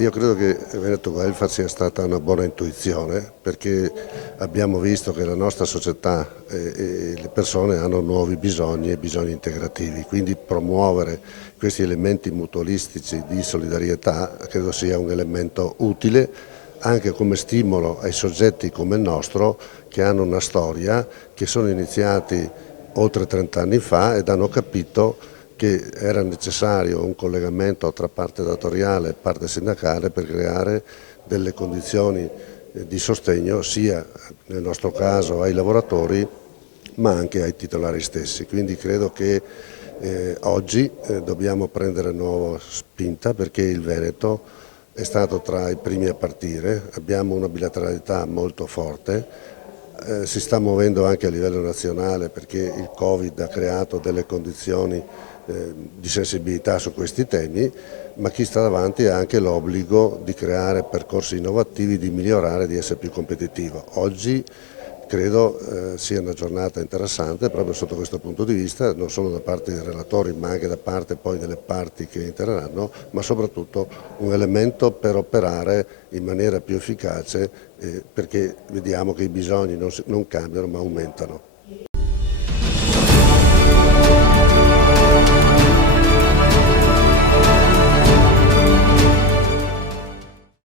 io credo che Veneto Welfare sia stata una buona intuizione perché abbiamo visto che la nostra società e le persone hanno nuovi bisogni e bisogni integrativi, quindi promuovere questi elementi mutualistici di solidarietà credo sia un elemento utile anche come stimolo ai soggetti come il nostro che hanno una storia, che sono iniziati oltre 30 anni fa ed hanno capito che era necessario un collegamento tra parte datoriale e parte sindacale per creare delle condizioni di sostegno sia nel nostro caso ai lavoratori ma anche ai titolari stessi. Quindi credo che oggi dobbiamo prendere nuova spinta perché il Veneto è stato tra i primi a partire, abbiamo una bilateralità molto forte, si sta muovendo anche a livello nazionale perché il Covid ha creato delle condizioni di sensibilità su questi temi, ma chi sta davanti ha anche l'obbligo di creare percorsi innovativi, di migliorare, di essere più competitivo. Oggi credo sia una giornata interessante proprio sotto questo punto di vista, non solo da parte dei relatori ma anche da parte poi delle parti che entreranno, ma soprattutto un elemento per operare in maniera più efficace perché vediamo che i bisogni non cambiano ma aumentano.